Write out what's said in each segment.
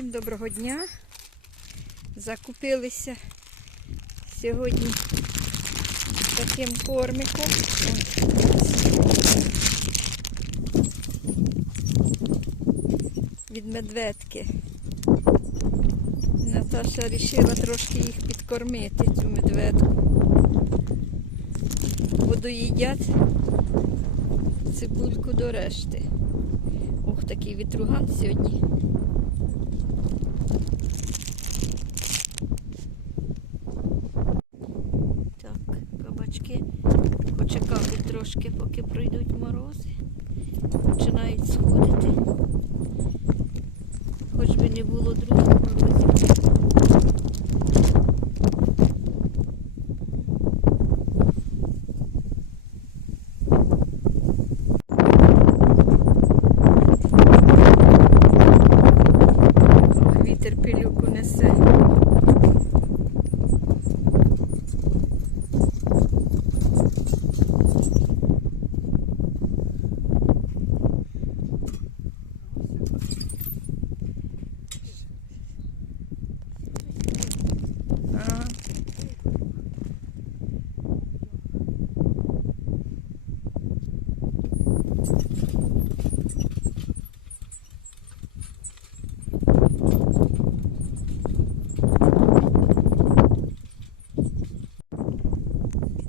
Всім доброго дня. Закупилися сьогодні таким кормиком. Від медведки. Наташа вирішила трошки їх підкормити, цю медведку. Водоїдять цибульку до решти. Ух, такий вітруган сьогодні. Так, кабачки почекали трошки, поки пройдуть морози. Починають сходити. Хоч би не було других морозів. Ох, Вітер пилюку несе. А.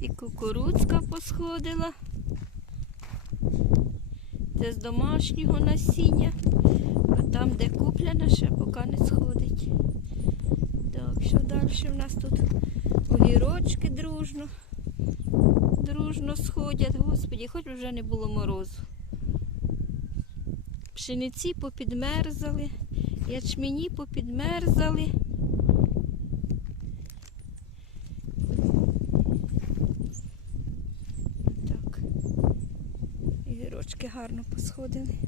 І кукурудзка посходила. Це з домашнього насіння, а там, де куплена, ще поки не сходить. Так, що далі в нас тут огірочки дружно, дружно сходять. Господі, хоч вже не було морозу. Пшениці попідмерзали, ячмені попідмерзали. Так. Огірочки гарно посходили.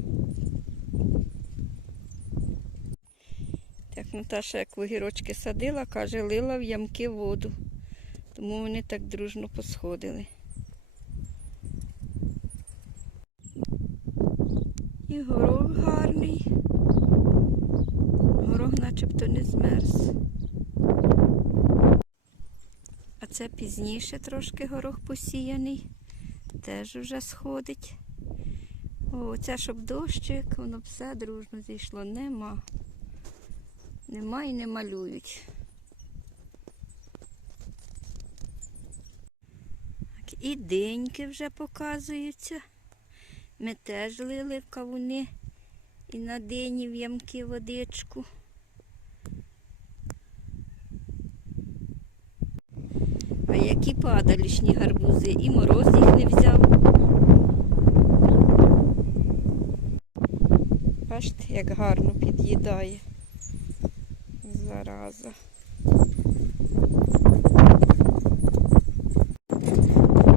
Так, Наташа, як в огірочки садила, каже, лила в ямки воду. Тому вони так дружно посходили. І горох гарний. Горох начебто не змерз. А це пізніше трошки горох посіяний. Теж вже сходить. О, це щоб дощик, воно все дружно зійшло. Нема. Нема і не малюють. І деньки вже показуються. Ми теж лили в кавуни і на дині в ямки водичку. А які падалішні гарбузи, і мороз їх не взяв. Бачите, як гарно під'їдає. Зараза.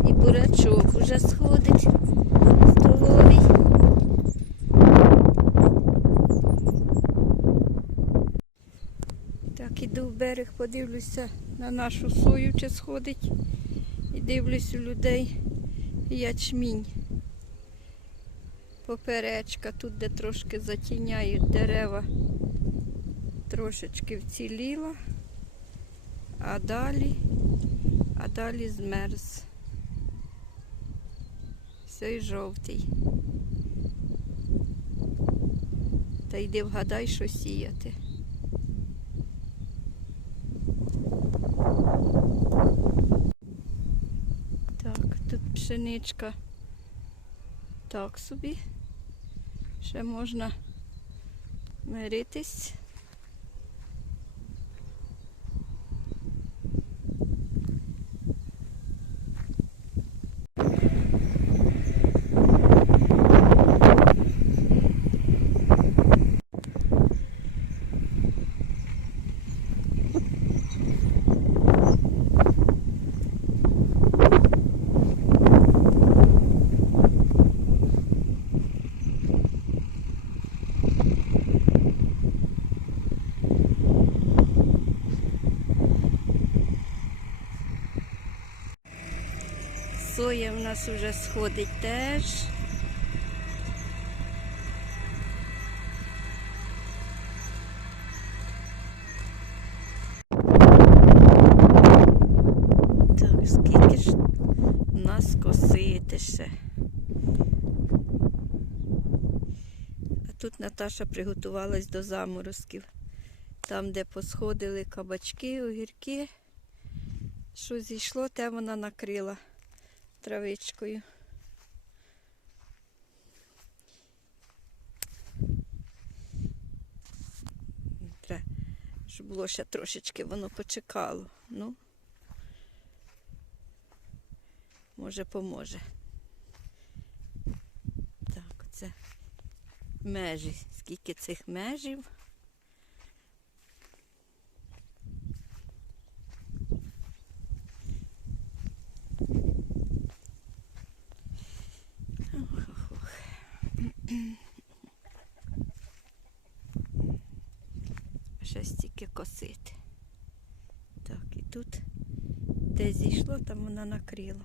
І бурячок вже сходить столовий. Так, іду в берег, подивлюся на нашу сою, чи сходить. І дивлюсь у людей ячмінь. Поперечка, тут, де трошки затіняють дерева, трошечки вціліла, а далі, а далі змерз. Все й жовтий. Та йди вгадай, що сіяти. Так, тут пшеничка так собі. Ще можна миритись. Лілія в нас вже сходить теж. Так, скільки ж в нас косити ще. А тут Наташа приготувалась до заморозків. Там, де посходили кабачки, огірки, що зійшло, те вона накрила травичкою. Треба, щоб було ще трошечки, воно почекало. Ну, може, поможе. Так, це межі. Скільки цих межів? Ще тільки косити. Так, і тут де зійшло, там вона накрила.